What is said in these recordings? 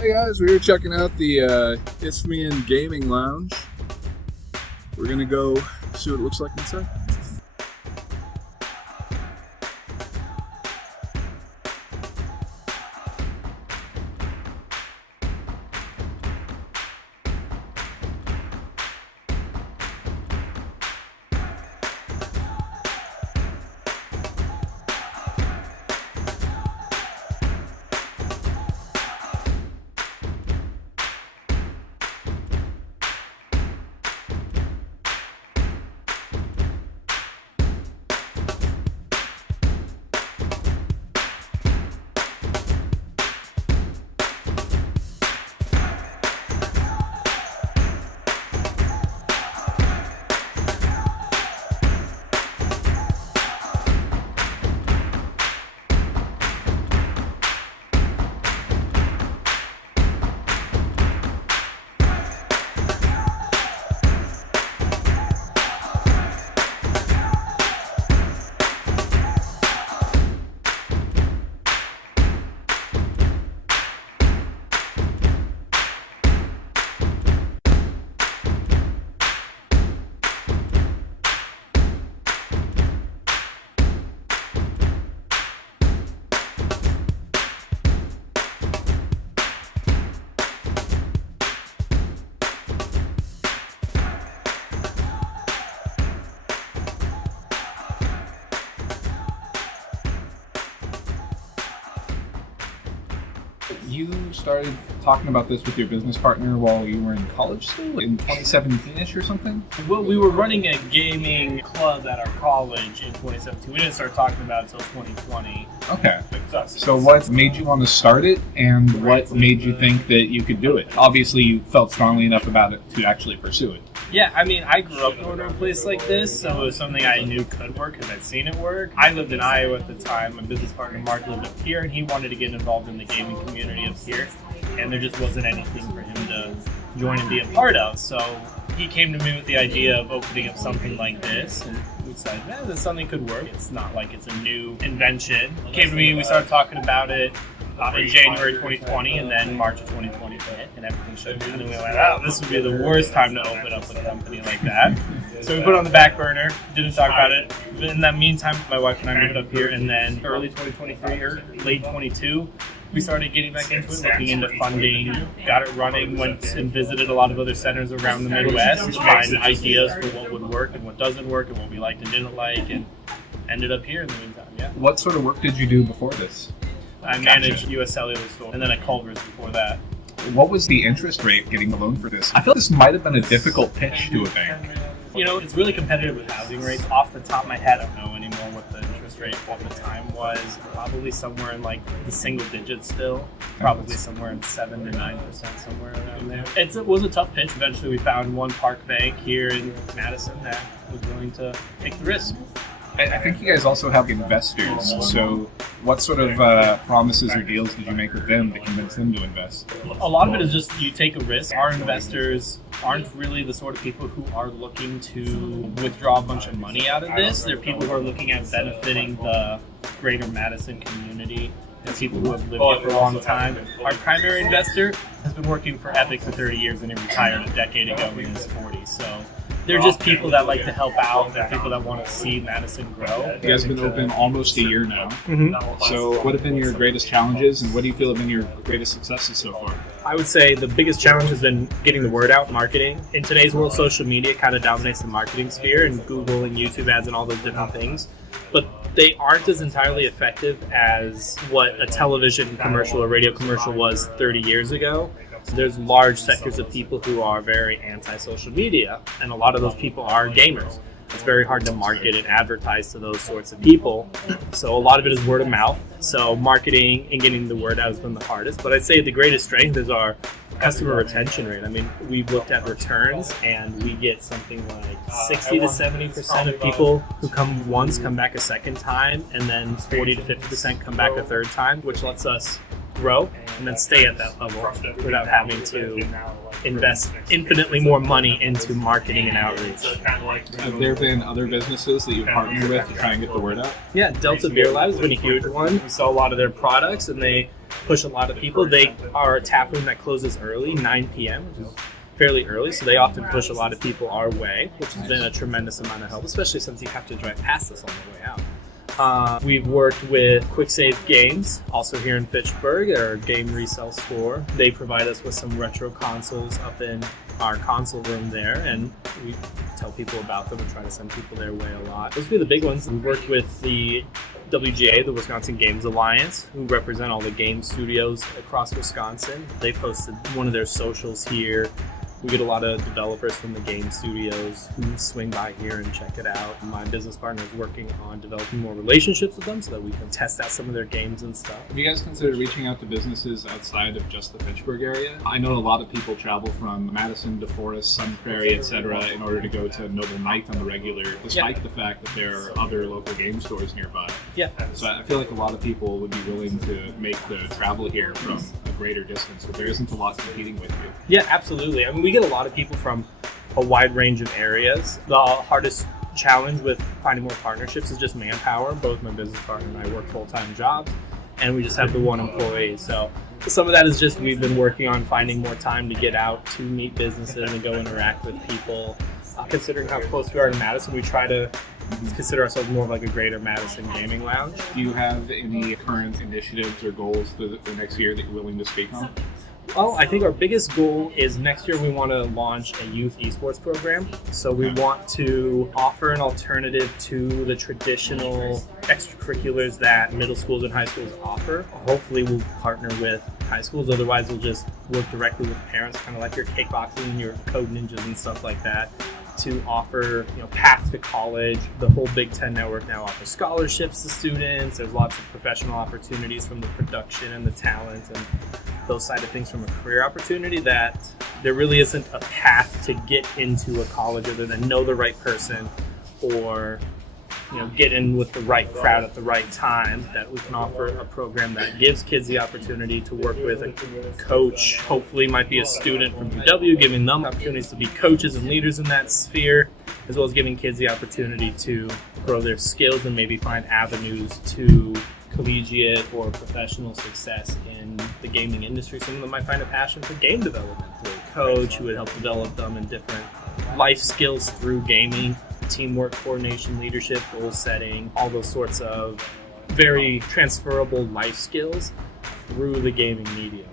Hey guys, we're here checking out the Isthmian Gaming Lounge. We're gonna go see what it looks like inside. You started talking about this with your business partner while you were in college still, in 2017-ish or something? Well, we were running a gaming club at our college in 2017. We didn't start talking about it until 2020. Okay. So what made you want to start it, and what made you think that you could do it? Obviously, you felt strongly enough about it to actually pursue it. Yeah, I mean, I grew up going to a place like this, so it was something I knew could work because I'd seen it work. I lived in Iowa at the time. My business partner, Mark, lived up here, and he wanted to get involved in the gaming community up here, and there just wasn't anything for him to join and be a part of. So he came to me with the idea of opening up something like this, and we decided, man, this something could work. It's not like it's a new invention. He came to me, we started talking about it in January 2020, and then March of 2020 hit, and everything shut down, and we went, oh, this would be the worst time to open up a company like that. So we put it on the back burner, didn't talk about it. In that meantime, my wife and I moved up here, and then early 2023 or late 22, we started getting back into it, looking into funding, got it running, went and visited a lot of other centers around the Midwest to find ideas for what would work and what doesn't work and what we liked and didn't like, and ended up here in the meantime, yeah. What sort of work did you do before this? I managed U.S. Cellular Store, and then at Culver's before that. What was the interest rate getting the loan for this? I feel this might have been a difficult pitch to a bank. You know, it's really competitive with housing rates. Off the top of my head, I don't know anymore what the interest rate at the time was. Probably somewhere in like the single digits still. Probably somewhere in 7 to 9%, somewhere around there. It was a tough pitch. Eventually, we found one park bank here in Madison that was willing to take the risk. I think you guys also have investors, so what sort of promises or deals did you make with them to convince them to invest? A lot of it is just you take a risk. Our investors aren't really the sort of people who are looking to withdraw a bunch of money out of this. They're people who are looking at benefiting the greater Madison community and people who have lived here for a long time. Our primary investor has been working for Epic for 30 years and he retired a decade ago in his 40s. So they're just people that like to help out. They're people that want to see Madison grow. You guys have been open almost a year now. Mm-hmm. So what have been your greatest challenges, and what do you feel have been your greatest successes so far? I would say the biggest challenge has been getting the word out, marketing. In today's world, social media kind of dominates the marketing sphere, and Google and YouTube ads and all those different things. But they aren't as entirely effective as what a television commercial or radio commercial was 30 years ago. There's large sectors of people who are very anti-social media, and a lot of those people are gamers. It's very hard to market and advertise to those sorts of people. So a lot of it is word of mouth. So marketing and getting the word out has been the hardest. But I'd say the greatest strength is our customer retention rate. I mean, we've looked at returns, and we get something like 60 to 70% of people who come once come back a second time, and then 40 to 50% come back a third time, which lets us grow and then stay at that level without having to invest infinitely more money into marketing and outreach. Have there been other businesses that you've partnered with to try and get the word out? Yeah, Delta Beer Lab has been a huge one. We sell a lot of their products, and they push a lot of people. They are a tap room that closes early, 9 p.m., which is fairly early, so they often push a lot of people our way, which has been a tremendous amount of help, especially since you have to drive past us on the way out. We've worked with Quick Save Games, also here in Fitchburg, our game resale store. They provide us with some retro consoles up in our console room there, and we tell people about them and try to send people their way a lot. Those would be the big ones. We've worked with the WGA, the Wisconsin Games Alliance, who represent all the game studios across Wisconsin. They posted one of their socials here. We get a lot of developers from the game studios who swing by here and check it out. My business partner is working on developing more relationships with them so that we can test out some of their games and stuff. Have you guys considered reaching out to businesses outside of just the Fitchburg area? I know a lot of people travel from Madison to Forest, Sun Prairie, etc. in order to go to Noble Knight on the regular, despite the fact that there are other local game stores nearby. Yeah. So I feel like a lot of people would be willing to make the travel here from a greater distance, but there isn't a lot competing with you. Yeah, absolutely. I mean, we get a lot of people from a wide range of areas. The hardest challenge with finding more partnerships is just manpower. Both my business partner and I work full-time jobs, and we just have the one employee. So some of that is just we've been working on finding more time to get out to meet businesses and go interact with people. Considering how close we are to Madison, we try to consider ourselves more of like a greater Madison Gaming Lounge. Do you have any current initiatives or goals for the next year that you're willing to speak on? Well, I think our biggest goal is next year we want to launch a youth esports program. So we want to offer an alternative to the traditional extracurriculars that middle schools and high schools offer. Hopefully we'll partner with high schools, otherwise we'll just work directly with parents, kind of like your kickboxing and your code ninjas and stuff like that, to offer, path to college. The whole Big Ten network now offers scholarships to students. There's lots of professional opportunities from the production and the talent and those side of things from a career opportunity, that there really isn't a path to get into a college other than know the right person or get in with the right crowd at the right time. That we can offer a program that gives kids the opportunity to work with a coach, hopefully might be a student from UW, giving them opportunities to be coaches and leaders in that sphere, as well as giving kids the opportunity to grow their skills and maybe find avenues to collegiate or professional success in the gaming industry. Some of them might find a passion for game development through a coach who would help develop them in different life skills through gaming, teamwork, coordination, leadership, goal setting, all those sorts of very transferable life skills through the gaming medium.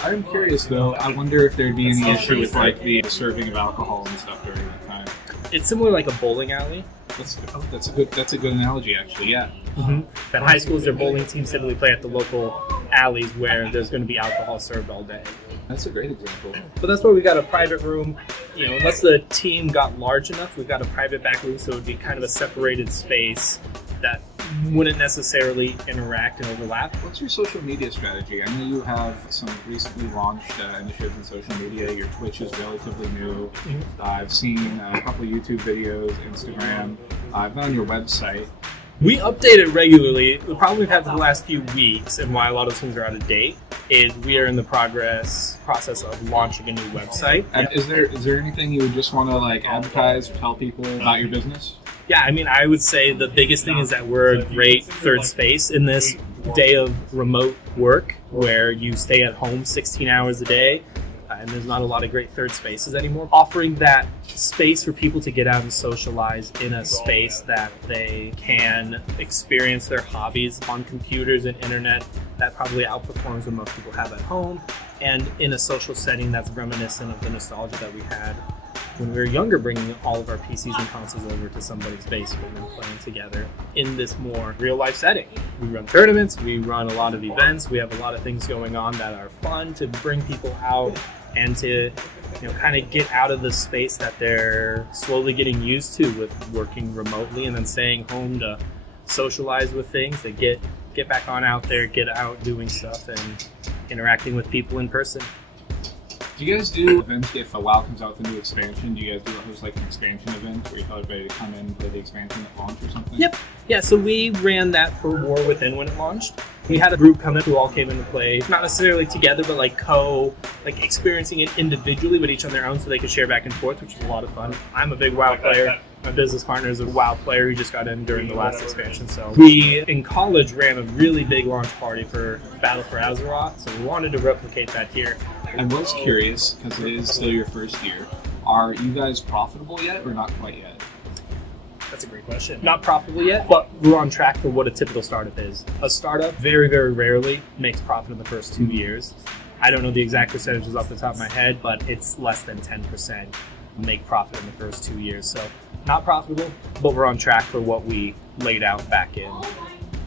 I'm curious though, I wonder if there'd be any issue with like the serving of alcohol and stuff during that time. It's similar like a bowling alley. That's a good analogy actually, yeah. Mm-hmm. At high schools, their bowling teams typically play at the local alleys where there's going to be alcohol served all day. That's a great example. But that's where we got a private room. Unless the team got large enough, we've got a private back room, so it would be kind of a separated space that wouldn't necessarily interact and overlap. What's your social media strategy? I know you have some recently launched initiatives in social media. Your Twitch is relatively new. Mm-hmm. I've seen a couple of YouTube videos, Instagram. I've been on your website. We update it regularly. The problem we've had for the last few weeks, and why a lot of those things are out of date, is we are in the process of launching a new website. And is there anything you would just want to advertise or tell people about your business? Yeah, I mean, I would say the biggest thing is that we're a great third space in this day of remote work where you stay at home 16 hours a day. And there's not a lot of great third spaces anymore. Offering that space for people to get out and socialize in a space that they can experience their hobbies on computers and internet, that probably outperforms what most people have at home, and in a social setting that's reminiscent of the nostalgia that we had when we were younger, bringing all of our PCs and consoles over to somebody's basement and playing together in this more real-life setting. We run tournaments, we run a lot of events, we have a lot of things going on that are fun to bring people out and to kind of get out of the space that they're slowly getting used to with working remotely and then staying home to socialize with things, to get back on out there, get out doing stuff and interacting with people in person. Do you guys do events if a WoW comes out with a new expansion? Do you guys do host like an expansion event where you tell everybody to come in and play the expansion at launch or something? Yep. Yeah, so we ran that for War Within when it launched. We had a group come in who all came into play, not necessarily together, but like experiencing it individually, but each on their own so they could share back and forth, which was a lot of fun. I'm a big WoW player. My business partner is a WoW player who just got in during the last expansion. So we, in college, ran a really big launch party for Battle for Azeroth, so we wanted to replicate that here. I was curious, because it is still your first year, are you guys profitable yet or not quite yet? That's a great question. Not profitable yet, but we're on track for what a typical startup is. A startup very, very rarely makes profit in the first 2 years. I don't know the exact percentages off the top of my head, but it's less than 10% make profit in the first 2 years. So not profitable, but we're on track for what we laid out back in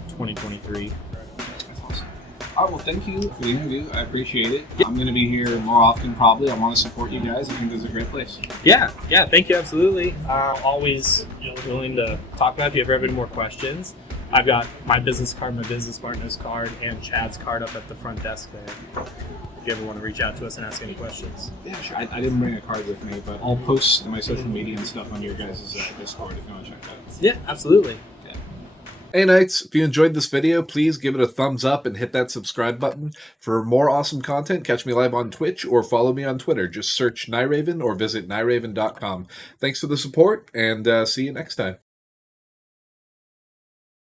2023. That's awesome. All right, well, thank you for the interview. I appreciate it. Yep. I'm going to be here more often, probably. I want to support you guys. I think this is a great place. Yeah, thank you, absolutely. Always willing to talk about it if you ever have any more questions. I've got my business card, my business partner's card, and Chad's card up at the front desk there. If you ever want to reach out to us and ask any questions. Yeah, sure. I didn't bring a card with me, but I'll post my social media and stuff on your guys' Discord if you want to check that out. Yeah, absolutely. Hey Knights, if you enjoyed this video, please give it a thumbs up and hit that subscribe button. For more awesome content, catch me live on Twitch or follow me on Twitter. Just search Kniraven or visit Kniraven.com. Thanks for the support, and see you next time.